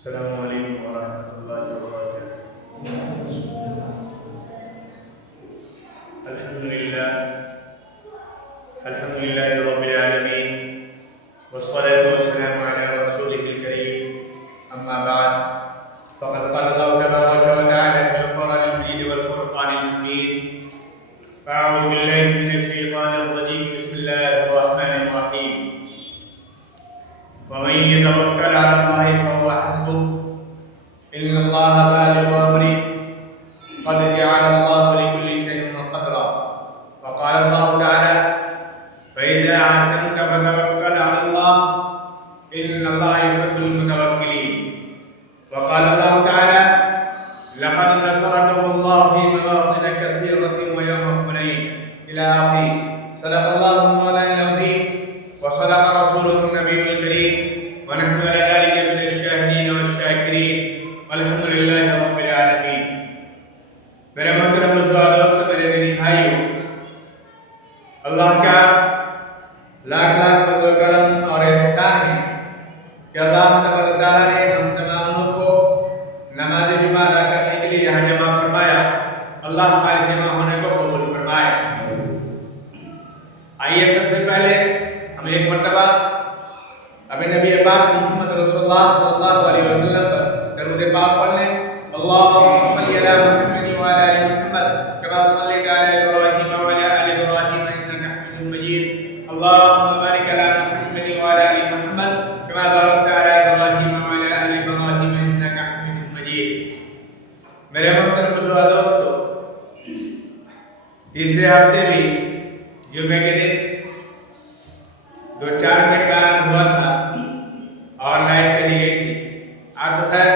السلام علیکم ورحمۃ اللہ وبرکاتہ۔ الحمد للہ رب العالمین والصلاة والسلام علی رسولہ الکریم، اما بعد فقد قال اللہ تبارک وتعالی فی القرآن المجید والفرقان الحمید، اعوذ باللہ من الشیطان الرجیم، بسم اللہ الرحمن الرحیم، ومن يتوکل علی اللہ فهو حسبہ ان اللہ بالغ امرہ قد جعل اللہ لكل شيء قدرا، وقال اللہ تعالی فإذا عزمت فتوکل علی اللہ ان اللہ يحب المتوکلین، وقال اللہ تعالی لقد نصركم الله في مواطن كثيرة ويوم حنين إلى آخره، صدق الله مولانا العظيم وصدق رسوله النبي الكريم، ونحن على ذلك من الشاهدين والشاكرين والحمد لله رب العالمين۔ میرے محترم بزرگوں، دوستوں، میرے دینی بھائیوں، اللہ کا لاکھ لاکھ فضل و کرم اور احسان ہے کہ اللہ تبارک و تعالیٰ نے ہم تمام لوگوں کو نماز جمعہ ادا کرنے کے لیے یہاں جمع فرمایا۔ اللہ ہمارے جمع ہونے کو قبول فرمائے۔ آئیے سب سے پہلے ہم ایک مرتبہ ابھی نبی پاک محمد رسول اللہ صلی اللہ علیہ وسلم پر درود پاک پڑھ لیں۔ اللہم صلی علی محمد وعلی آل محمد کما صلیت علی ابراہیم وعلی آل ابراہیم انک حمید مجید، اللہم بارک علی محمد وعلی آل محمد کما بارکت علی ابراہیم وعلی آل ابراہیم انک حمید مجید۔ میرے محترم بزرگوں، دوستو، تیسرے ہفتے بھی جمعے کے دن 2-4 منٹ بیان ہوا تھا اور لائٹ چلی گئی تھی۔ آپ تو خیر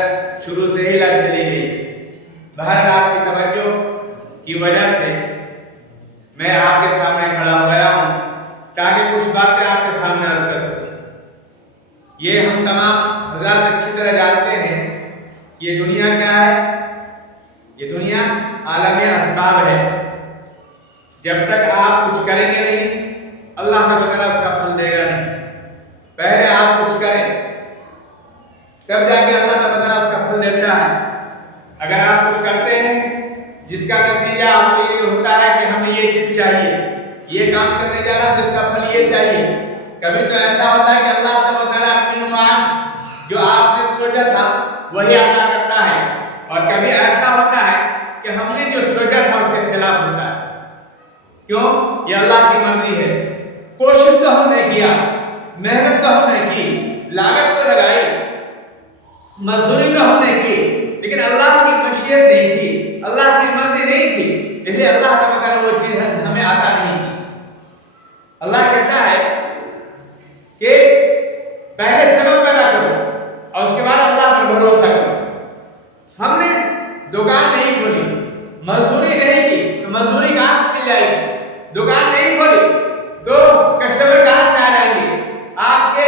شروع سے ہی لائٹ چلی گئی۔ بہرحال آپ کی توجہ کی وجہ سے میں آپ کے سامنے کھڑا ہو گیا ہوں تاکہ کچھ باتیں آپ کے سامنے عرض کر سکوں۔ یہ ہم تمام حضرات اچھی طرح جانتے ہیں یہ دنیا کیا ہے؟ یہ دنیا عالم اسباب ہے۔ جب تک آپ کچھ کریں گے نہیں، اللہ تعالیٰ اس کا پھل دے گا نہیں۔ پہلے آپ کچھ کریں تب جا کے اللہ تعالیٰ اس کا پھل دیتا ہے۔ اگر آپ کچھ کرتے ہیں جس کا نتیجہ آپ کو یہ ہوتا ہے کہ ہمیں یہ چیز چاہیے، یہ کام کرنے جا رہا ہے تو اس کا پھل یہ چاہیے، کبھی تو ایسا ہوتا ہے کہ اللہ تعالیٰ جو آپ نے سوچا تھا وہی عطا کرتا ہے، اور کبھی ایسا ہوتا ہے کہ ہم نے جو سوچا تھا اس کے خلاف ہوتا ہے۔ کیوں؟ یہ اللہ کی مرضی ہے۔ کوشش تو ہم نے کیا، محنت تو ہم نے کی، لاگت تو لگائی، مزدوری تو ہم نے کی، لیکن اللہ کی مشیت نہیں تھی، اللہ کی مرضی نہیں تھی، اس لیے اللہ تعالیٰ وہ چیز ہمیں عطا نہیں کی۔ اللہ کہتا ہے کہ پہلے سبب پیدا کرو اور اس کے بعد اللہ پر بھروسہ کرو۔ ہم نے دکان نہیں کھولی، مزدوری نہیں کی تو مزدوری کہاں سے مل جائے گی؟ دکان نہیں کھولی تو کسٹمر کہاں سے آ جائیں گے؟ آپ کے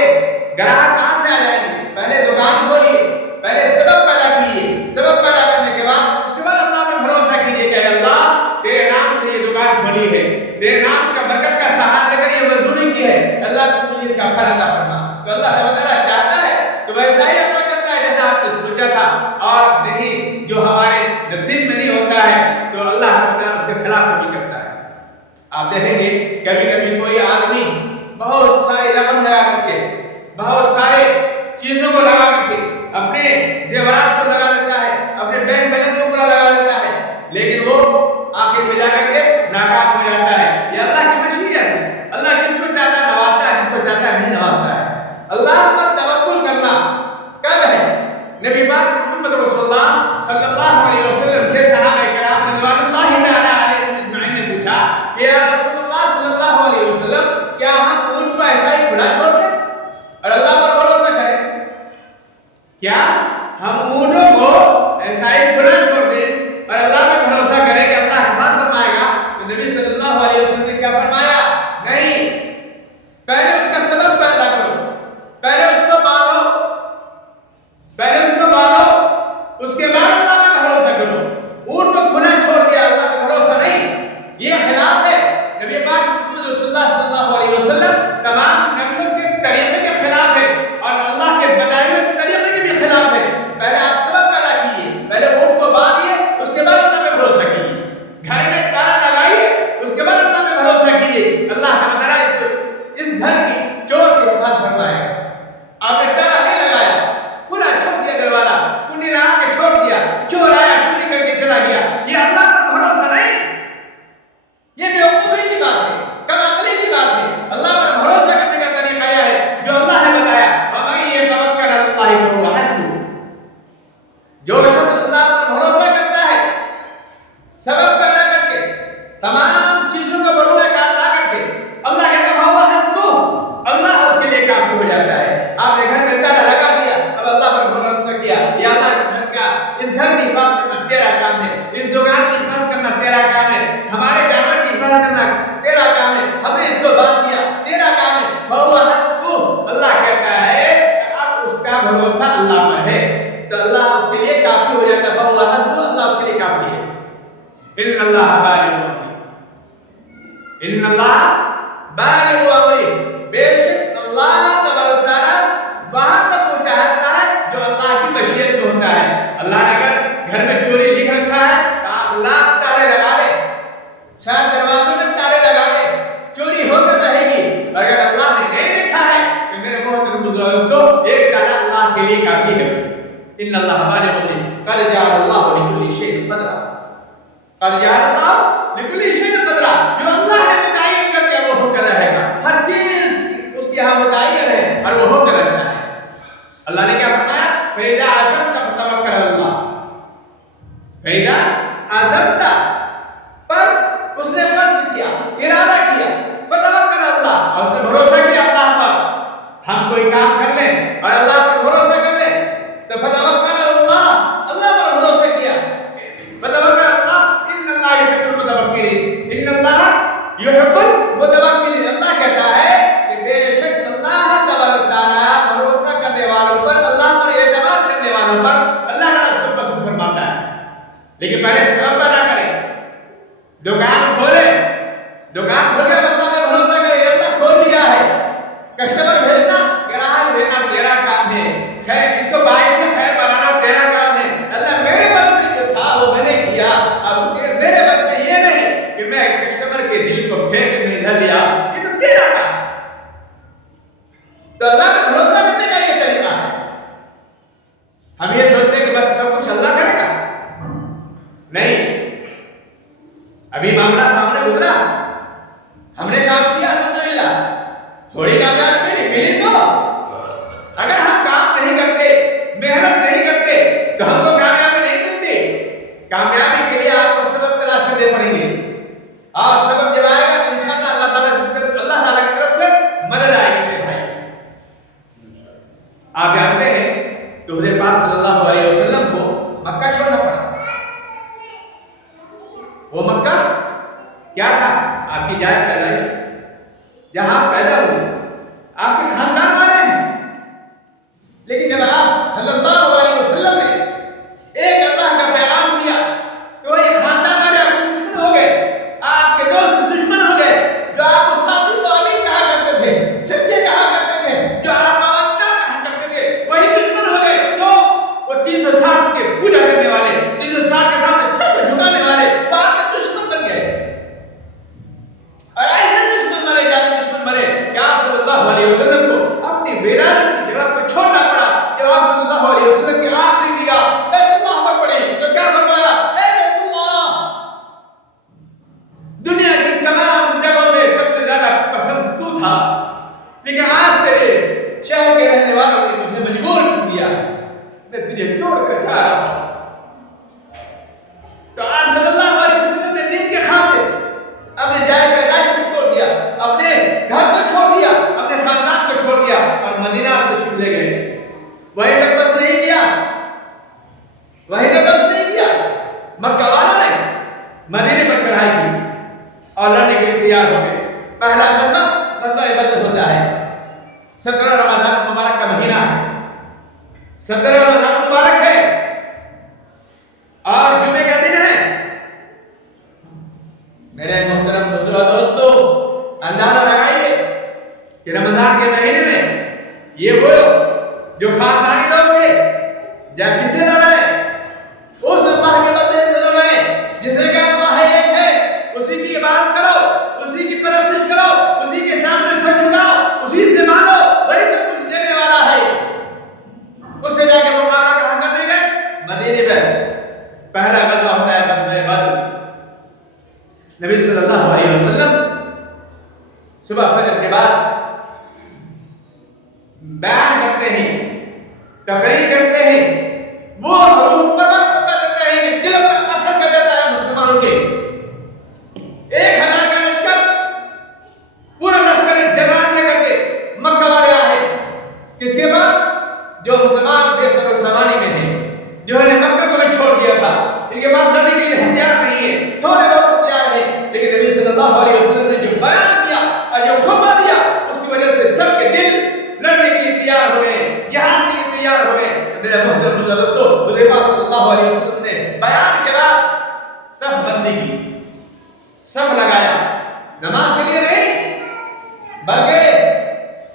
گراہک کہاں سے آ جائیں گے؟ پہلے دکان کھولیے، پہلے سبب پیدا کیجیے، سبب پیدا کرنے کے بعد اس کے بعد اللہ پہ بھروسہ کیجیے کہ اللہ تیرے نام سے یہ دکان کھولی ہے، تیرے نام کا برکت کا سہارا لے کر یہ مزدوری کی ہے، اللہ تو مجھے اس کا پھل عطا فرما۔ تو اللہ تعالیٰ چاہتا ہے تو ویسا ہی عطا کرتا ہے جیسا آپ نے سوچا تھا، اور نہیں جو ہمارے نصیب میں نہیں ہوتا ہے تو اللہ تعالیٰ اس کے خلاف نہیں کرتا ہے۔ آپ دیکھیں گے کبھی کبھی کوئی آدمی بہت ساری رقم لگا کر کے، بہت سارے چیزوں کو لگا کر کے، اپنے زیورات کو لگا لیتا ہے، اپنے بینک بیلنس کو پورا لگا لیتا ہے، لیکن وہ آخر میں جا کر کے ناکام ہو جاتا ہے۔ یہ اللہ کی مشیت ہے۔ اللہ جس کو چاہتا ہے نوازتا ہے، جس کو چاہتا ہے نہیں نوازتا ہے۔ اللہ پر توکل کرنا کب ہے؟ نبی پاک محمد رسول اللہ صلی اللہ علیہ وسلم سے صحابہ کرام رضوان اللہ تعالی علیہم اجمعین نے پوچھا کہ یا رسول اللہ صلی اللہ علیہ وسلم کیا ہم اونٹ کو ایسا ہی کھلا چھوڑ دیں اور اللہ پر بھروسہ کریں؟ کیا ہم اونٹوں کو ایسا ہی کھلا چھوڑ دیں اور اللہ پر بھروسہ کریں کہ اللہ حفاظت فرمائے گا؟ تو نبی صلی اللہ علیہ وسلم نے کیا فرمایا؟ نہیں، پہلے اس کا سبب پیدا کرو، پہلے اس کو باندھو، پہلے اس کو باندھو، اس کے بعد اللہ پر بھروسہ کرو۔ اونٹ کو کھلا چھوڑ دیا، اللہ پر بھروسہ نہیں، یہ خلاف ہے۔ نبی پاک محمد رسول اللہ صلی اللہ علیہ وسلم تمام نبیوں کے طریقے کے خلاف ہے اور اللہ کے بتائے ہوئے طریقے کے بھی خلاف ہے۔ کیا یا اللہ اس گھر کی حفاظت کرنا تیرا کام ہے، اس دکان کی حفاظت کرنا تیرا کام ہے، ہمارے جانور کی حفاظت کرنا تیرا کام ہے، ہم نے اس کو باندھ دیا تیرا کام ہے۔ فَهُوَ حَسْبُهُ، اللہ کہتا ہے اب اس کا بھروسہ اللہ پر ہے تو اللہ اس کے لیے کافی ہو جاتا ہے۔ فَهُوَ حَسْبُهُ، اللہ اس کے لیے کافی ہے۔ ان اللہ بالغ امرہ، ان اللہ بالغ امرہ، بے شک اللہ تبارک تعالیٰ وہاں تک وہ چاہتا ہے جو اللہ کی مشیت میں ہوتا ہے۔ اللہ نے اگر گھر میں چوری لکھ رکھا ہے تو آپ لاکھ تالے لگا لیں، سات دروازوں میں تالے لگا لیں، چوری ہوتا رہے گی۔ اگر اللہ نے نہیں لکھا ہے تو میرے محترم بزرگوں ایک تالا اللہ کے لیے کافی ہے۔ ان اللہ بالغ امرہ قد جعل اللہ لکل شیء قدرا، قد جعل اللہ لکل شیء قدرا، جو اللہ نے متعین کر کے وہ ہو کر رہے گا، ہر چیز اس کے یہاں متعین ہے اور وہ ہو کر رہتا ہے۔ اللہ نے کیا فرمایا؟ فَإِذَا عَزَمْتَ فَتَوَكَّلْ عَلَى اللَّهِ، فَإِذَا عَزَمْتَ، بس اس نے قصد کیا، ارادہ کیا، فَتَوَكَّلْ عَلَى اللَّهِ، اور اس نے بھروسہ کیا اللہ پر۔ ہم کوئی کام کر لیں اور اللہ پر بھروسہ کر لیں تو فَتَوَكَّلْ عَلَى اللَّهِ، اللہ پر بھروسہ کیا، فَتَوَكَّلْ عَلَى اللَّهِ، إِنَّ اللَّهَ يُحِبُّ الْمُتَوَكِّلِينَ، إِنَّ اللَّهَ يُحِبُّ الْمُتَوَكِّلِينَ، اللہ کہتا ہے کہ بے شک اللہ تبارک تعالیٰ بھروسہ کرنے والوں پر، اللہ پر اعتماد کرنے والوں پر اللہ تعالیٰ اس کو پسند فرماتا ہے۔ لیکن پہلے سبب پیدا کریں، دکان کھولے، دکان کھول کے اللہ پہ بھروسہ کرے، اللہ کھول دیا ہے، کسٹمر بھیجنا، گراہک بھیجنا تیرا کام ہے، خیر اس کو باعث سے خیر بنانا تیرا کام ہے۔ اللہ میرے بس میں جو تھا وہ میں نے کیا، اب میرے بس میں یہ نہیں کہ میں کسٹمر کے دل کو پھینک کے ادھر لیا، یہ تو تیرا کام ہے۔ تو اللہ پہ بھروسہ کرنے کا یہ طریقہ ہے۔ ہم یہ سوچتے ہیں کہ بس سب کچھ اللہ کرے گا، نہیں۔ ابھی معاملہ سامنے گزرا، ہم نے کام کیا الحمدللہ، تھوڑی کامیابی ملی تو اگر ہم کام نہیں کرتے، محنت نہیں کرتے تو ہم کو کامیابی نہیں ملتی۔ کامیابی کے لیے آپ کو سبب تلاش کرنے پڑیں گے، اور سبب جب آئے گا تو انشاءاللہ اللہ تعالیٰ کی طرف سے مدد آئے گی میرے بھائی۔ آپ جانتے ہیں کہ حضور پاک صلی اللہ علیہ وسلم کو مکہ چھوڑنا پڑا۔ وہ مکہ کیا تھا؟ آپ کی جائے پیدائش، جہاں آپ پیدا ہوئے، آپ کے خاندان والے ہیں۔ لیکن جب آپ صلی اللہ علیہ وسلم نے ایک اللہ کا پیغام دیا تو یہ خاندان والے آپ کے دشمن ہو گئے، آپ کے دوست دشمن ہو گئے، جو آپ کو صادق و امین کہا کرتے تھے، سچے کہا کرتے تھے، جو آپ کا بچہ کہا کرتے تھے، وہی دشمن ہو گئے۔ تو وہ 360 کے پوجا کرنے والے، 360 کے سامنے سب کو جھکانے والے، وہ آپ کے دشمن بن گئے۔ اور ایسے دشمن مرے، جانے دشمن مرے کہ آپ صلی اللہ علیہ وسلم کو اپنی ویرانی کی جگہ کو چھوڑنا پڑا۔ جب آپ صلی اللہ علیہ وسلم کی آخری نگاہ بیت اللہ پر پڑی تو کیا فرمایا؟ اے بیت اللہ، دنیا کی تمام جگہوں میں سب سے زیادہ پسند تو تھا، لیکن آج تیرے شہر کے رہنے والوں نے مجھے مجبور کیا ہے، میں تجھے چھوڑ کر جا رہا ہوں۔ تو آپ صلی اللہ علیہ وسلم نے دین کے خاطر اپنے جائے پیدائش کو چھوڑ دیا، اپنے گھر کو چھوڑ دیا، اپنے خاندان کو چھوڑ دیا اور مدینہ کو تشریف لے گئے۔ وہیں تک بس نہیں کیا، وہیں تک بس نہیں کیا، مکہ والوں نے مدینے پر چڑھائی کی اور لڑنے کے لیے تیار ہو گئے۔ پہلا غزوہ غزوہ بدر ہوتا ہے، 17 رمضان مبارک کا مہینہ ہے، 17 رمضان مبارک ہے اور جمعے کا دن ہے۔ میرے محترم دوستو، اندازہ لگائیے کہ رمضان کے مہینے میں یہ وہ جو خاندانی لوگ تھے جب کسے لڑائے، اس اللہ کے بندے سے لڑائے جسے کہ اللہ ایک ہے، اسی کی عبادت کرو، اسی کی پرستش کرو، اسی کے سامنے سر جھکاؤ، اسی سے مانو، وہی سب کچھ دینے والا ہے۔ اس سے جا کے مقابلہ کہاں کرنے گئے؟ مدینے میں۔ پہلا غزوہ ہوتا ہے غزوہ بدر۔ نبی صلی اللہ علیہ وسلم صبح فجر کے بعد بیان کرتے ہیں، تقریر کرتے ہیں، وہ حروف پر اثر کر دیتا ہے کہ دل پر اثر کر دیتا ہے مسلمانوں کے۔ 1000 کا لشکر، پورا لشکر جوان لے کر کے مکہ والے آئے، کس کے بعد جو مسلمان بے صبر و سامانی میں ہیں، ان کے پاس لڑنے کے لیے ہتھیار نہیں ہے، تھوڑے بہت ہتھیار ہیں، لیکن نبی صلی اللہ علیہ وسلم نے جو بیان کیا اور جو خطبہ دیا اس کی وجہ سے سب کے دل لڑنے کے لیے تیار ہو گئے، جہاد کے لیے تیار ہو گئے۔ میرے محترم دوستو، حذیفہ صلی اللہ علیہ وسلم نے بیان کے بعد صف بندی کی، صف لگایا، نماز کے لیے نہیں بلکہ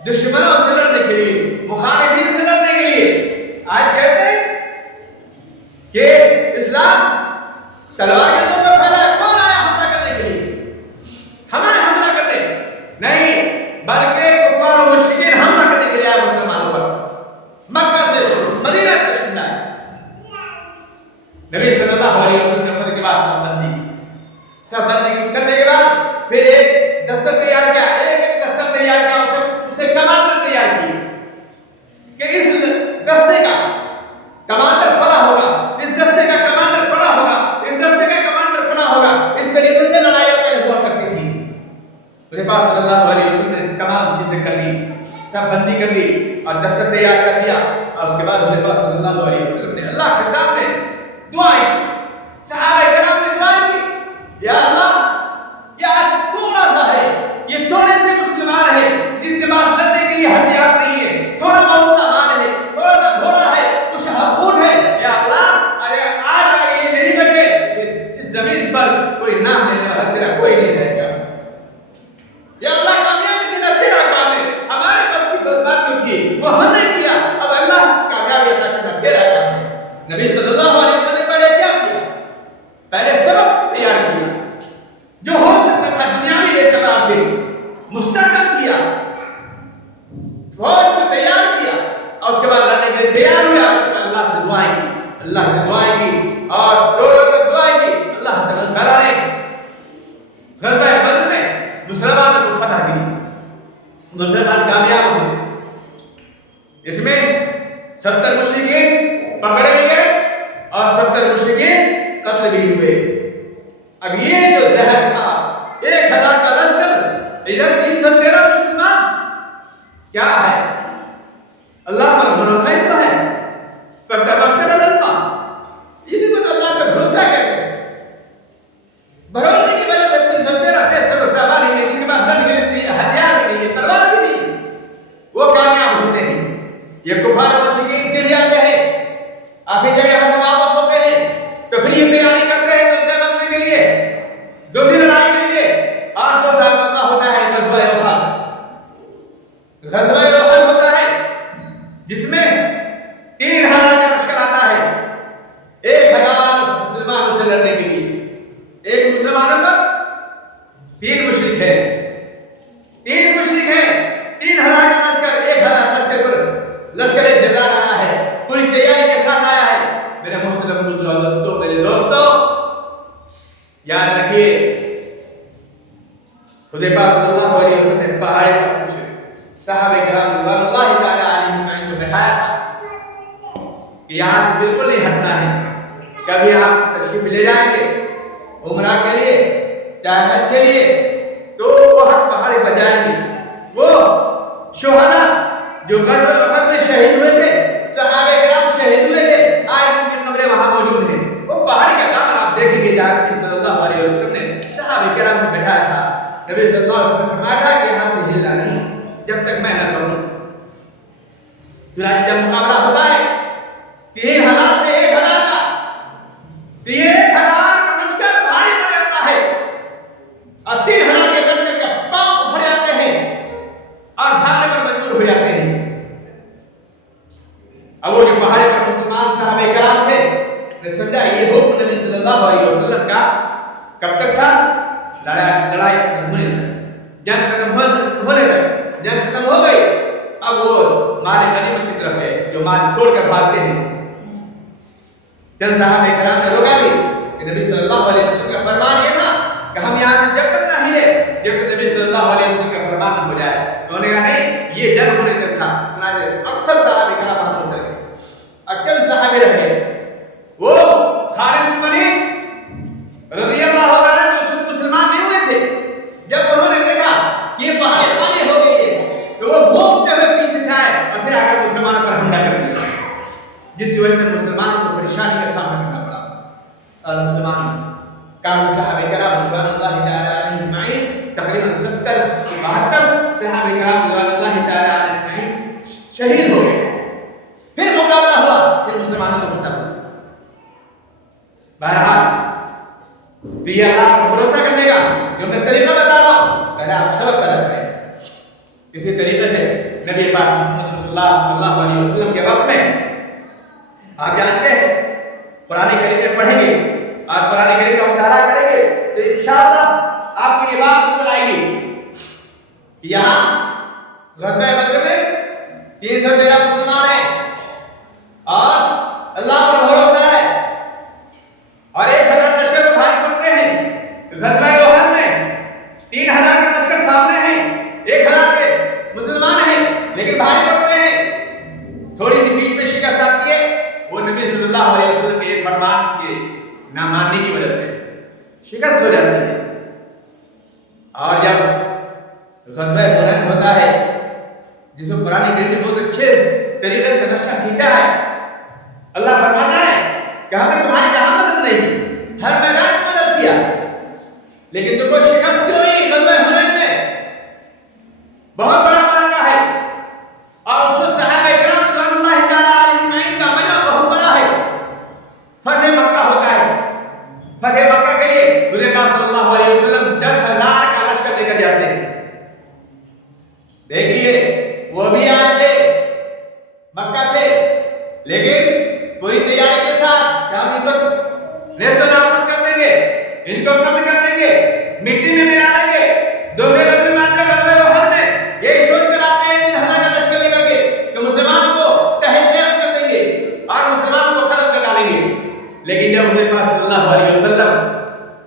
دشمنوں سے لڑنے کے لیے، مخالفین سے لڑنے کے لیے۔ آج کہتے ہیں کہ اسلام تلوار کے زور پر پھیلا ہے، کون آیا حملہ کرنے کے لیے؟ ہمیں حملہ کرنے نہیں، بلکہ کفار و مشرکین حملہ کرنے کے لیے آئے مسلمانوں پر، مکہ سے مدینہ تشریف لائے۔ نبی صلی اللہ علیہ وسلم نے فرض کے بعد صف بندی کرنے کے بعد پھر ایک دستر تیار کیا، ایک دستر تیار کیا، اسے کمانڈر تیار کی کہ اس دستے کا کمانڈر فلاں ہوگا، اس دستے کا کمانڈر فلاں ہوگا، اس دستے کا کمانڈر فلاں ہوگا۔ اس طریقے سے لڑائیاں پہلے ہوا کرتی تھی۔ میرے پاس صلی اللہ علیہ وسلم نے تمام چیزیں کر لی، سب بندی کر لی اور دستر تیار کر دیا، اور اس کے بعد میرے پاس صلی اللہ علیہ وسلم نے اللہ کے سامنے دعائیں کی، صحابہ کرام نے دعائیں کی، یا اللہ یہ تھوڑا سا ہے، یہ تھوڑے سے مسلمان ہیں جس کے پاس لڑنے کے لیے ہتھیار نہیں ہے، تھوڑا بہت سا مال ہے، تھوڑا سا گھوڑا ہے، کچھ اونٹ ہے، یا اللہ اگر آج یہ نہیں بچے اس زمین پر کوئی نام لینے والا تیرا کوئی نہیں رہے گا۔ یا اللہ کامیابی دینا تیرا کام ہے، ہمارے پاس کی بات جو تھی وہ ہم نے کیا، اب اللہ کامیابی عطا کرنا تیرا کام ہے۔ نبی صلی اللہ علیہ وسلم نے پہلے کیا کیا؟ پہلے سبق تیار کیا، جو ہو سکتا تھا دنیاوی اعتبار سے مستحکم کیا، فوج کو تیار کیا، اور اس کے بعد لڑنے کے لیے تیار ہوا، اللہ سے دعائیں کی، اللہ سے دعائیں کی اور رو رو کر دعائیں کی۔ اللہ تعالیٰ نے غزوہ بدر میں مسلمانوں کو فتح دی، مسلمان کامیاب ہوئے۔ اس میں 70 مشرکین پکڑے گئے اور 70 مشرکین قتل بھی ہوئے۔ اب یہ جو زہر تھا 1000 کا لشکر، ادھر 313 مسلمان، کیا ہے؟ اللہ پر بھروسہ ہی تو ہے، فتوکل علی اللہ، اسی کو اللہ پہ بھروسہ کہتے ہیں۔ بھروسے کی وجہ سے 313 صحابہ نہیں، جن کے پاس ہتھیار بھی نہیں ہے، تلوار بھی نہیں ہے، وہ کامیاب ہوتے ہیں۔ یہ کفار و مشرکین چڑ جاتے ہیں، آخری جگہ ہم واپس ہوتے ہیں، تو پھر یہ تیاری کرتے ہیں دوسرے بننے کے لیے، دوسری لڑائی کے لیے، اور 2 سال کا ہوتا ہے غزوہ احد۔ غزوہ احد ہوتا ہے جس میں 3000 کا لشکر آتا ہے، 1000 مسلمانوں سے لڑنے کے لیے، ایک مسلمانوں پر 3 مشرک ہے، 3 مشرک ہے، 3000 کا لشکر، 1000 لشکر پر لشکر جزار آیا ہے، پوری تیاری کے ساتھ آیا ہے۔ میرے محترم دوستوں، میرے دوستوں، یاد رکھیے حذیفہ صلی اللہ علیہ وسلم نے پہاڑ پر پوچھے، صحابہ کرام رضوان اللہ تعالی علیہم کو بٹھایا تھا کہ یہاں سے بالکل نہیں ہٹنا ہے، کبھی آپ تشریف لے جائیں گے عمرہ کے لیے، چاہے حج کے لیے، تو وہاں پہاڑی پر جائیں گے۔ وہ شہداء جو غزوہ احد میں شہید ہوئے تھے، صحابہ کرام شہید ہوئے تھے، آج ان کی قبریں وہاں موجود ہیں۔ وہ پہاڑی کا کام آپ دیکھیں گے، جہاں نبی صلی اللہ علیہ وسلم نے صحابہ کرام کو بٹھایا تھا۔ نبی صلی اللہ علیہ وسلم نے فرمایا تھا کہ یہاں سے ہلنا نہیں جب تک میں نہ کہوں۔ جب مقابلہ ہوتا ہے 3000 سے 1000 کا، تو یہ 1000 کا لشکر بھاری پڑ جاتا ہے اور 3000 کے لشکر کا پاؤں اکھڑ جاتے ہیں اور بھاگنے پر مجبور ہو جاتے ہیں۔ اب وہ جو پہاڑ پر مسلمان صحابہ کرام تھے نے سمجھا یہ حکم نبی صلی اللہ علیہ وسلم کا کب تک تھا؟ لڑائی ختم ہونے تک، جنگ ختم ہونے تک، جنگ ختم ہو گئی، اب وہ مال غنیمت کی طرف گئے، جو مال چھوڑ کر بھاگتے ہیں۔ چند صحابہ کرام نے روکا بھی کہ نبی صلی اللہ علیہ وسلم کا فرمان یہ تھا کہ ہم یہاں سے جب تک نہ ہلے جب تک نبی صلی اللہ علیہ وسلم کا فرمان نہ ہو جائے۔ انہوں نے کہا نہیں، یہ جنگ ہونے تک تھا۔ اکثر صحابہ کرام وہاں سے اتر گئے اور چند صحابہ رہ گئے۔ وہ خالد بن ولید رضی اللہ عنہ جو مسلمان نہیں ہوئے تھے، جب انہوں نے دیکھا کہ یہ پہاڑی خالی ہو گئی ہے تو وہ بھوکتے ہوئے پیچھے سے آئے اور پھر آ کر مسلمانوں پر حملہ کر دیا، جس کی وجہ سے مسلمانوں کو پریشانی کا سامنا کرنا پڑا۔ اور مسلمان کام صحابہ کرام رضوان اللہ تعالی علیہم اجمعین تقریباً 72 صحابہ کرام رضوان اللہ تعالی علیہم اجمعین شہید ہو گئے. پھر مقابلہ ہوا، پھر مسلمانوں کو فتح ہوا. بہرحال تو یہ اللہ پر بھروسہ کرنے کا جو میں طریقہ بتا رہا ہوں، پہلے آپ سبق پیدا کریں. اسی طریقے سے نبی پاک محمد رسول اللہ صلی اللہ علیہ وسلم کے وقت میں آپ جانتے ہیں قرآن کریم میں پڑھیں گے اور قرآن کریم کا مطالعہ کریں گے تو انشاءاللہ آپ کو یہ بات نظر آئے گی. یہاں غزوہ بدر میں 313 مسلمان ہیں اور اللہ پر بھروسہ ہے اور 1000 لشکر کو بھاری پڑتے ہیں. غزوہ احد میں 3000 کا لشکر سامنے ہے، 1000 کے مسلمان ہیں لیکن بھاری پڑتے ہیں. تھوڑی سی بیچ میں شکست آتی ہے، وہ نبی صلی اللہ علیہ وسلم کے ایک فرمان کے نہ ماننے کی وجہ سے شکست ہو جاتی ہے. اور جب غزوہ حنین ہوتا ہے جس کو قرآن کریم نے بہت اچھے طریقے سے نقشہ کھینچا ہے، اللہ فرماتا ہے کہ ہم نے تمہاری جہاں مدد نہیں کی، ہر میدان میں مدد کیا، لیکن تم کو شکست کیوں ہوئی؟ غزوہ حنین میں بہت بڑا معرکہ ہے اور اس میں صحابہ کرام رضوان اللہ تعالی علیہم اجمعین کا مجمع بہت بڑا ہے. فتح مکہ ہوتا ہے. فتح مکہ کے لیے حضور پاک صلی اللہ علیہ وسلم 10,000 کا لشکر لے کر جاتے ہیں. دیکھیے وہ بھی آئے تھے مکہ سے لیکن پوری تیاری کے ساتھ کہ ہم ان کو ریت و نابود کر دیں گے، ان کو قتل کر دیں گے، مٹی میں ملا دیں گے. دوسرے لفظ میں آتا ہے غزوہ احد میں یہی سوچ کر آتے ہیں 3,000 کا لشکر لے کر کے کہ مسلمانوں کو تحت کر دیں گے اور مسلمانوں کو ختم کر ڈالیں گے. لیکن جب حضور پاک صلی اللہ علیہ وسلم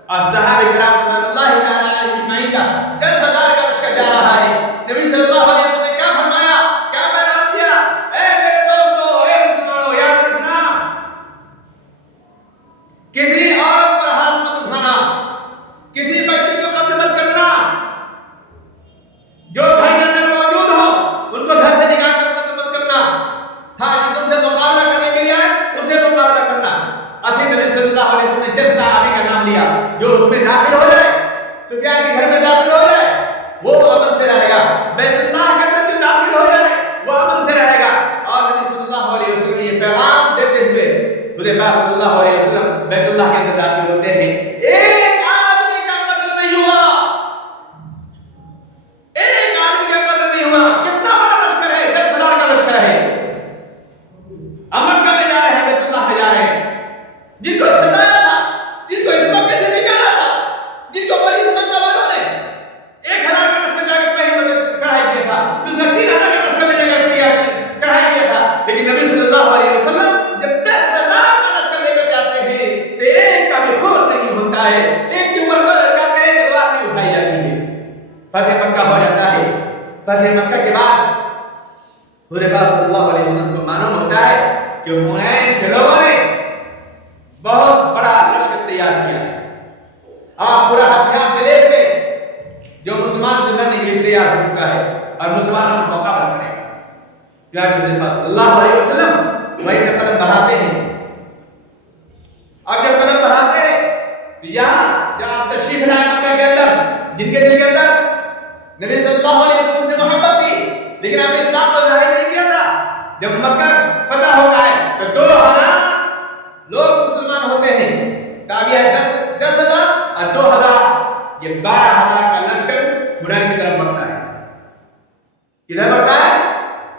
اور صحابہ کرام رضوان اللہ تعالی علیہم اجمعین کا 10,000 کا لشکر جا رہا ہے، نبی صلی اللہ علیہ وسلم نے کیا فرمایا، کیا بیان دیا؟ اے میرے دوستو، اے مسلمانوں، یاد رکھنا کسی عورت پر ہاتھ مت اٹھانا، کسی بچے کو قتل مت کرنا، جو گھر کے اندر موجود ہو ان کو گھر سے نکال کر قتل مت کرنا. ہاں جو تم سے مقابلہ کرنے کے لیے آئے اس سے مقابلہ کرنا. ابھی نبی صلی اللہ علیہ وسلم نے جس صحابی کا نام لیا جو اس میں داخل ہو جائے، سفیان کے گھر میں داخل ہو جائے وہ امن سے رہے گا، بیت اللہ کے اندر جو داخل ہو جائے وہ امن سے رہے گا. اور نبی صلی اللہ علیہ وسلم نے یہ پیغام دیتے ہوئے حضور پاک صلی اللہ علیہ وسلم بیت اللہ کے اندر داخل ہوتے ہیں. ایک آدمی کا قتل نہیں ہوا، ایک آدمی کا قتل نہیں ہوا. کتنا بڑا لشکر ہے، 10,000 کا لشکر ہے. امن کا میں جا رہے ہیں، بیت اللہ میں جا رہے ہیں. جن کو سمایا تھا، جن کو اس مکے سے نکالا تھا، جن کو بڑی مکہ والوں نے 1,000 کا لشکر جا کے پہلی وقت چڑھائی کیا تھا، دوسرا 3,000 کا لشکر لے جا کر چڑھائی کیا تھا. لیکن نبی صلی اللہ علیہ وسلم جب 10,000 کا لشکر لے کر جاتے ہیں تو ایک کا بھی خون نہیں ہوتا ہے، ایک کے اوپر جاتے ہیں تلوار نہیں اٹھائی جاتی ہے. فتح مکہ ہو جاتا ہے. فتح مکہ کے بعد حضور پاک صلی اللہ علیہ وسلم کو معلوم ہوتا ہے کہ حنین کے لوگوں نے بہت بڑا لشکر تیار کیا ہے. آپ پورا ہتھیار سے لے کے جو مسلمان سے لڑنے کے لیے تیار ہو چکا ہے اور مسلمانوں سے مقابلہ کرے گا. پیارے حضور پاک صلی اللہ علیہ وسلم وہی سے قدم بڑھاتے ہیں. اور جب قدم بڑھاتے ہیں تو یہاں جب آپ تشریف لائے مکہ کے اندر، جن کے دل کے اندر نبی صلی اللہ علیہ وسلم سے محبت تھی لیکن آپ نے اسلام کو ظاہر نہیں کیا تھا، جب مکہ فتح ہو گیا ہے تو 2,000 لوگ مسلمان ہوتے ہیں. تابعہ 10,000 اور 2,000 یہ 12,000 کا لشکر حنین کی طرف بڑھتا ہے. کدھر بڑھتا ہے؟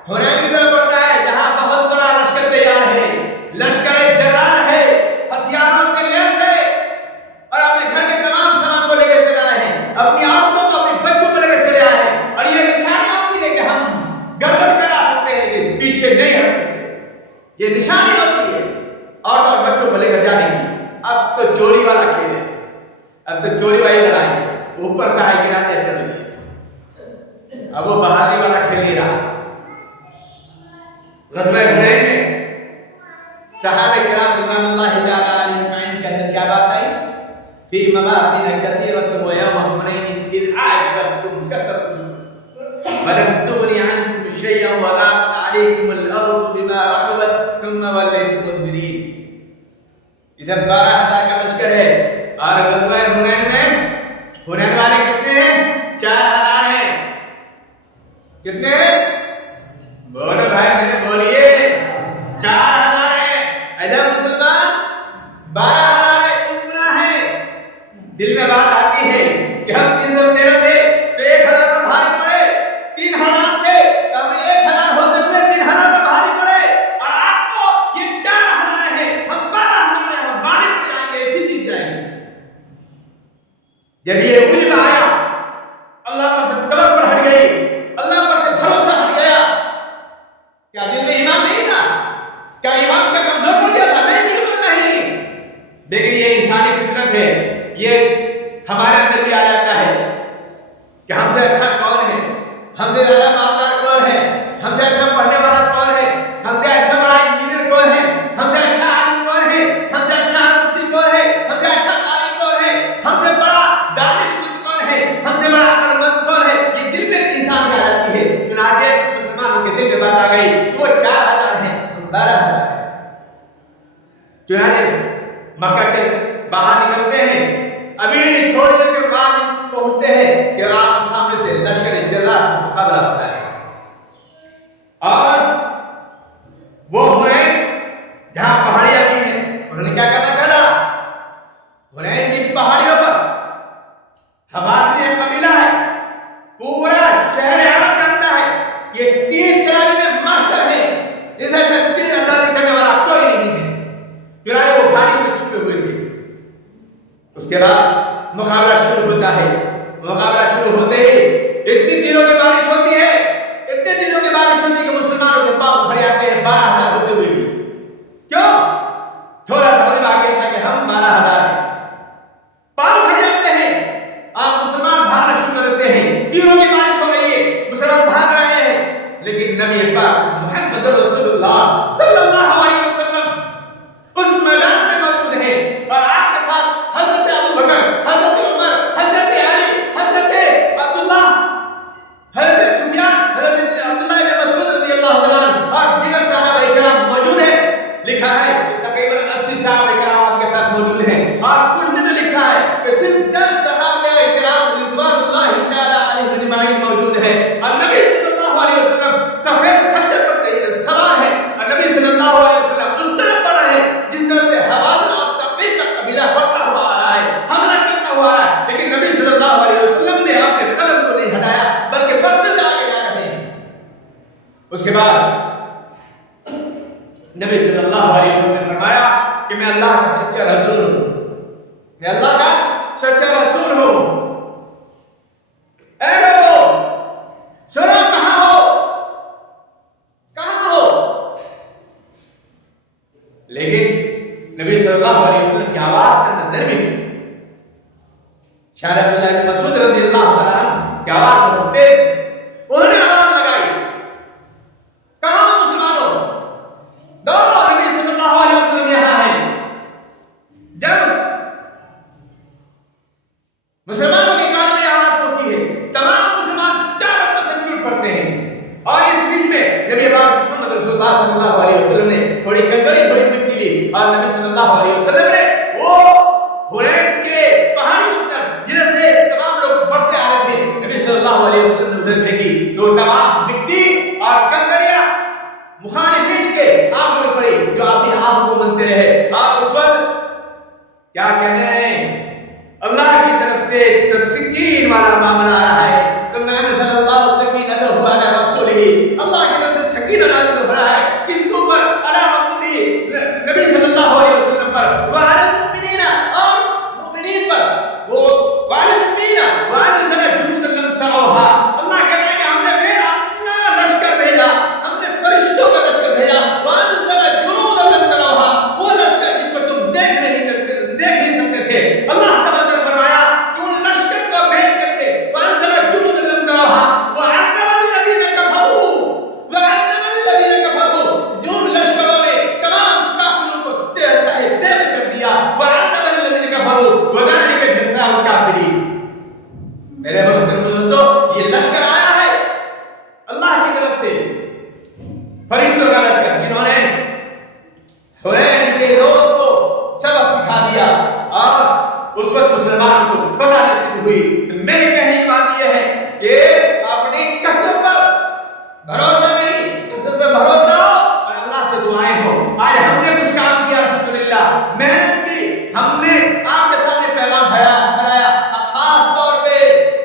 حنین کی طرف بڑھتا ہے جہاں بہت بڑا لشکر تیار ہے، لشکر جرار ہے، ہتھیاروں سے لیس ہے اور اپنے گھر کے تمام سامان کو لے کر چلے آئے ہیں، اپنی عورتوں کو اپنے بچوں کو لے کر چلے آئے ہیں. اور یہ نشانی ہوتی ہے کہ ہم گڑبڑ کرا سکتے ہیں لیکن پیچھے نہیں ہٹ سکتے. یہ نشانی ہوتی ہے اور بچوں کو لے کر جانے کی. اب تو چوری والا کھیل ہے، اب تو چوری والی لڑائی ہے. اوپر سے ہائی گراتے چل رہی ہے، اب وہ بہادری والا کھیل نہیں رہا. غزوہ حنین میں صحابہ کرام رضوان اللہ تعالی علیہم اجمعین کے اندر کیا بات آئی؟ فی مواطن کثیرۃ ویوم حنین اذ اعجبتکم کثرتکم فلم تغن عنکم شیئا وضاقت علیکم الارض بما رحبت ثم ولیتم مدبرین. ادھر 12,000 کا اور غزوہ حنین میں حنین والے کتنے ہیں؟ 4000 ہیں. کتنے؟ بولو بھائی میرے بولیے. 4000 ہیں. ادھر مسلمان 12000 ہے. کیوں گنا ہے؟ دل میں بات آتی ہے کہ ہم 313 تھے تو 1000 تو بھاری پڑے. 3000 تھے تو ہمیں 1000 ہوتے ہوئے 3000 تو بھاری پڑے. اور آپ کو یہ 4000 ہیں, ہم 12000 ہیں, ہم بھاری پڑ جائیں گے, ایسی جیت جائیں گے. جب یہ علم آیا, اللہ پر سے توکل ہٹ گئی, اللہ پر سے بھروسہ ہٹ گیا. کیا دل میں ایمان نہیں تھا؟ کیا ایمان کا کمزور ہو گیا تھا؟ نہیں, بالکل نہیں. لیکن یہ انسانی فطرت ہے, یہ ہمارے اندر بھی آ جاتا ہے کہ ہم سے اچھا کون ہے, ہم سے زیادہ مالدار کون ہے, ہم سے اچھا پڑھنے والا کون ہے, ہم سے اچھا بڑا انجینئر کون ہے, ہم سے اچھا عالم کون ہے, ہم سے اچھا مفتی کون ہے, ہم سے اچھا قاری کون ہے, ہم سے بڑا دانشمند کون ہے, ہم سے بڑا عقل مند کون ہے. یہ دل میں انسان کی آ جاتی ہے. چنانچہ مسلمانوں کے دل میں بات آ گئی کہ وہ 4000 ہیں, ہم 12000 ہیں. چنانچہ مکہ کے باہر نکلتے ہیں. ابھی تھوڑی دیر کے بعد پہنچتے ہیں کہ آپ سامنے سے لشکر جرار سے مقابلہ ہوتا ہے. اور وہ ہوئے جہاں پہاڑیاں بھی ہیں, انہوں نے کیا کرنا کہا, حنین کی پہاڑیوں پر ہمارے لیے قبیلہ ہے, پورا شہر عرب جانتا ہے, یہ تیر چلانے میں ماسٹر ہے, اس سے تیر اندازی کرنے والا کوئی نہیں ہے. چنانچہ وہ پہاڑی میں چھپے ہوئے تھے. اس کے بعد مقابلہ شروع ہوتا ہے. مقابلہ شروع ہوتے ہی اتنی تیروں کی بارش ہوتی ہے, اتنے تیروں کی بارش ہوتی ہے کہ مسلمانوں کے پاؤں بھر آتے ہیں 12000 ہوتے ہوئے بھی. کیوں؟ تھوڑا سا اور آگے چل کے ہم 12000 ہیں, پاؤں بھر جاتے ہیں. آپ مسلمان بھاگنا شروع کر دیتے ہیں, تیروں کی بارش ہو رہی ہے, مسلمان بھاگ رہے ہیں. لیکن نبی پاک محمد رسول اللہ صلی اللہ علیہ وسلم اس میدان میں موجود ہیں, اور آپ کے ساتھ حضرت ابو بکر, حضرت عمر, حضرت علی, حضرت عبداللہ, حضرت سفیان, حضرت عبداللہ بن مسعود رضی اللہ عنہ اور دیگر صحابہ کرام موجود ہیں. لکھا ہے تقریباً 80 صحابہ کرام آپ کے ساتھ موجود ہیں. اور کچھ نے لکھا ہے کہ صرف 10 صحابہ کرام رضوان اللہ تعالی علیہم اجمعین موجود ہیں. اور نبی صلی اللہ علیہ وسلم سفید خچر پر سوار ہیں, اور نبی صلی اللہ علیہ وسلم اس طرف پڑا ہے جس طرف سے حوازن اور ثقیف کا قبیلہ بڑھتا ہوا آ رہا ہے, حملہ کرتا ہوا آ رہا ہے. لیکن نبی صلی اللہ علیہ وسلم نے اپنے قدم کو نہیں ہٹایا, بلکہ بڑھتے ہوئے آگے جا رہے ہیں. اس کے بعد نبی صلی اللہ علیہ وسلم نے فرمایا کہ میں اللہ کا سچا رسول ہوں, میں اللہ کا سچا رسول ہوں. اے لوگو سنو, کہاں ہو, کہاں ہو؟ لیکن نبی صلی اللہ علیہ وسلم کی آواز کے اندر نرمی تھی. شاید عبداللہ بن مسعود رضی اللہ عنہ کی آواز بہت تیز, انہوں نے آواز لگائی, کہاں ہو مسلمانوں, دوڑو, نبی صلی اللہ علیہ وسلم یہاں ہیں. جب مسلمانوں کے کانوں میں آواز ہوتی ہے, تمام مسلمان چاروں طرف سے ٹوٹ پڑتے ہیں. اور اس بیچ میں نبی پاک محمد رسول اللہ صلی اللہ علیہ وسلم نے تھوڑی کنکری, تھوڑی مٹی لی, اور نبی صلی اللہ علیہ وسلم نے وہ حنین کے پہاڑیوں پر جدھر سے تمام لوگ بڑھتے آ رہے تھے, نبی صلی اللہ علیہ وسلم نے ادھر پھینکی. تو تمام مٹی اور کنکریاں مخالفین کے آنکھوں میں پڑی, جو اپنی آنکھوں کو بنتے رہے. اور اس وقت کیا کہنے ہیں, اللہ کی طرف سے تسکین والا معاملہ آیا ہے. صلی اللہ سکینتہ علی رسولہ, اللہ کی طرف سے سکینہ نازل ہو رہا ہے. کس کے اوپر؟ علی رسولہ, نبی صلی اللہ علیہ وسلم پر, وعلی المؤمنین, اور مؤمنین پر. وہ وعلی المؤمنین وانزل جنودا لم تروها, اللہ کہتا ہے کہ ہم نے پھر اپنا لشکر بھیجا, ہم نے فرشتوں کا لشکر بھیجا. وانزل جنودا لم تروها, وہ لشکر جس کو تم دیکھ نہیں سکتے تھے. اللہ تعالیٰ نے فرمایا کہ ان لشکر کو بھیج کر کے وانزل جنودا لم تروها, اس وقت مسلمان کو فتح نصیب ہوئی. تو میرے کہنے کی بات یہ ہے کہ اپنی کثرت پر بھروسہ نہیں، کثرت پہ بھروسہ ہو اور اللہ سے دعائیں ہو. آج ہم نے کچھ کام کیا الحمدللہ، محنت کی، ہم نے آپ کے سامنے پیغام پھیلایا. خاص طور پہ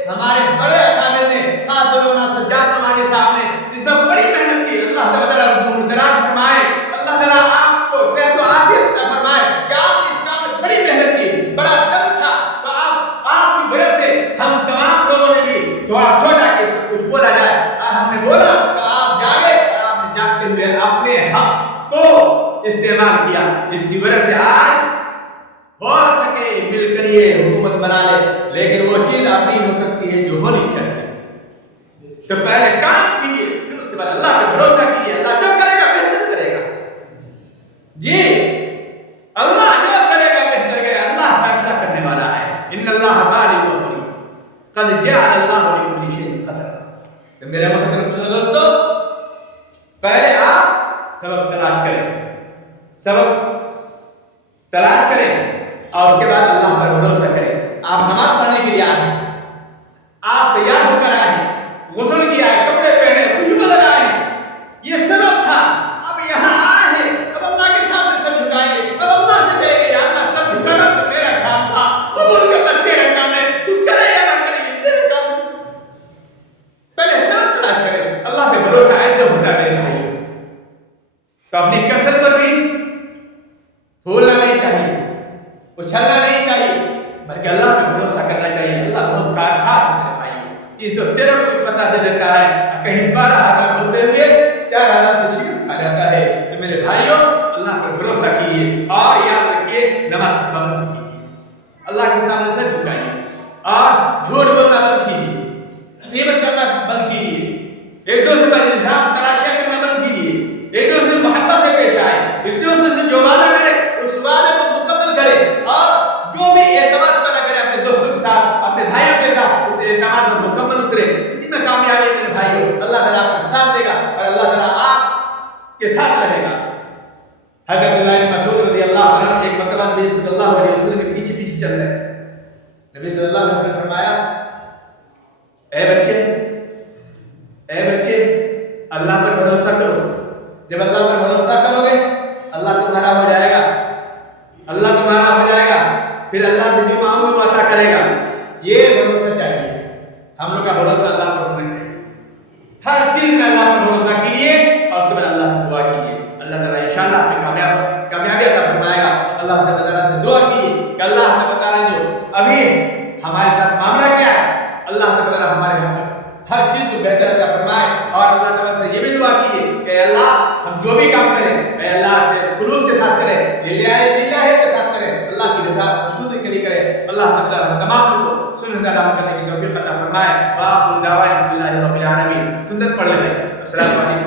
ہمارے بڑے اکابر نے، خاص طور پر سجاد نعمانی صاحب نے اس میں بڑی محنت کی. اللہ تعالیٰ عمر دراز فرمائے، اللہ تعالیٰ آپ کو صحت و عافیت عطا فرمائے کہ آپ نے اس کام میں بڑی محنت کی، بڑا دم تھا. تو آپ کی وجہ سے ہم تمام لوگوں نے بھی تھوڑا سوچا کہ کچھ بولا جائے، اور ہم نے بولا کہ آپ جاگے، اور آپ نے جاگتے ہوئے اپنے حق کو استعمال کیا. اس کی وجہ سے آج ہو سکے مل کر یہ حکومت بنا لے، لیکن وہ چیز اب نہیں ہو سکتی ہے جو ہونی چاہیے. تو پہلے کام کیجیے، پھر اس کے بعد اللہ پہ بھروسہ کیجیے. اللہ جو کرے گا بہتر کرے گا. جی اللہ جو کرے گا بہتر کرے گا. اللہ فیصلہ کرنے والا ہے. ان اللہ بالغ امرہ قد جعل اللہ لکل شیء قدرا. تو میرے محترم دوستو، پہلے آپ سبب تلاش کریں، سبب تلاش کریں، اور اس کے بعد اللہ پر بھروسہ کریں. آپ نماز پڑھنے کے لیے آئے، آپ تیار ہو کر آئے، غسل کیا ہے، کپڑے پہنے، خوشبو لگائے، یہ سبب تھا. اب یہاں آئے ہیں، اب اللہ کے سامنے سب جھکائیں گے. اب اللہ سے کہیں گے یا اللہ سب جھکانا تو میرا کام تھا، قبول کرنا تیرا کام ہے، تو کرے یا نہ کرے یہ تیرا کام ہے. پہلے سبب تلاش کریں. اللہ پہ بھروسہ ایسے ہوتا ہے میرے بھائی. تو اپنی کثرت پر بھی بھولنا نہیں چاہیے، اچھلنا نہیں چاہیے، بلکہ اللہ پہ بھروسہ کرنا چاہیے. اللہ بہت کارساز ہے میرے بھائی. 313 کو بھی فتح دے دیتا ہے، کہیں 12,000 ہوتے ہوئے 4,000 سے شکست کھا جاتا ہے. تو میرے بھائیوں، اللہ پر بھروسہ کیجیے اور یاد رکھیے نماز کی پابندی کیجیے، اللہ کے سامنے سر جھکائیے اور جھوٹ بولنا بند کیجیے، غیبت کرنا بند کیجیے، ایک دوسرے پر الزام تراشیاں کرنا بند کیجیے، ایک دوسرے سے محبت سے پیش آئے، ایک دوسرے سے جو وعدہ کرے اس وعدے کو مکمل کرے، اور جو بھی اعتماد پیدا کرے اپنے دوستوں کے ساتھ، اپنے بھائیوں کے ساتھ، اس اعتماد کو مکمل کرے. اسی میں کامیابی ہے میرے بھائیوں. اللہ تعالیٰ آپ کا ساتھ دے گا اور اللہ تعالیٰ آپ کے ساتھ رہے گا. حضرت عبداللہ بن مسعود رضی اللہ عنہ ایک مرتبہ نبی صلی اللہ علیہ وسلم کے پیچھے پیچھے چل رہے. نبی صلی اللہ علیہ وسلم نے فرمایا، اے بچے اللہ پر بھروسہ کرو. جب اللہ پر بھروسہ کرو گے اللہ تمہارا ہو جائے گا، اللہ تمہارا ہو جائے گا، پھر اللہ سے جو مانگو وہ عطا کرے گا. یہ بھروسہ چاہیے. ہم لوگ کا بھروسہ اللہ پر ہونا چاہیے. ہر چیز میں اللہ پر بھروسہ کیجیے اور اس کے بعد اللہ سے دعا کیجیے. اللہ تعالیٰ انشاءاللہ آپ کو کامیابی عطا فرمائے گا. اللہ تعالیٰ سے دعا کیجیے کہ اللہ تعالیٰ جو ابھی ہمارے ساتھ معاملہ کیا ہے، اللہ تعالیٰ ہمارے یہاں ہر چیز کو بہتر عطا فرمائے. اور اللہ تعالیٰ سے یہ بھی دعا کیجیے کہ اللہ ہم جو بھی کام کریں اے اللہ خلوص کے ساتھ کریں، للہ کے ساتھ کریں، اللہ کی رضا خوشنودی کے لیے کریں. اللہ تعالیٰ ہم تمام کو سنت عمل کرنے کی توفیق عطا فرمائے. وآخر دعوانا الحمدللہ رب العالمین. سندر پڑھ لیں. السلام علیکم.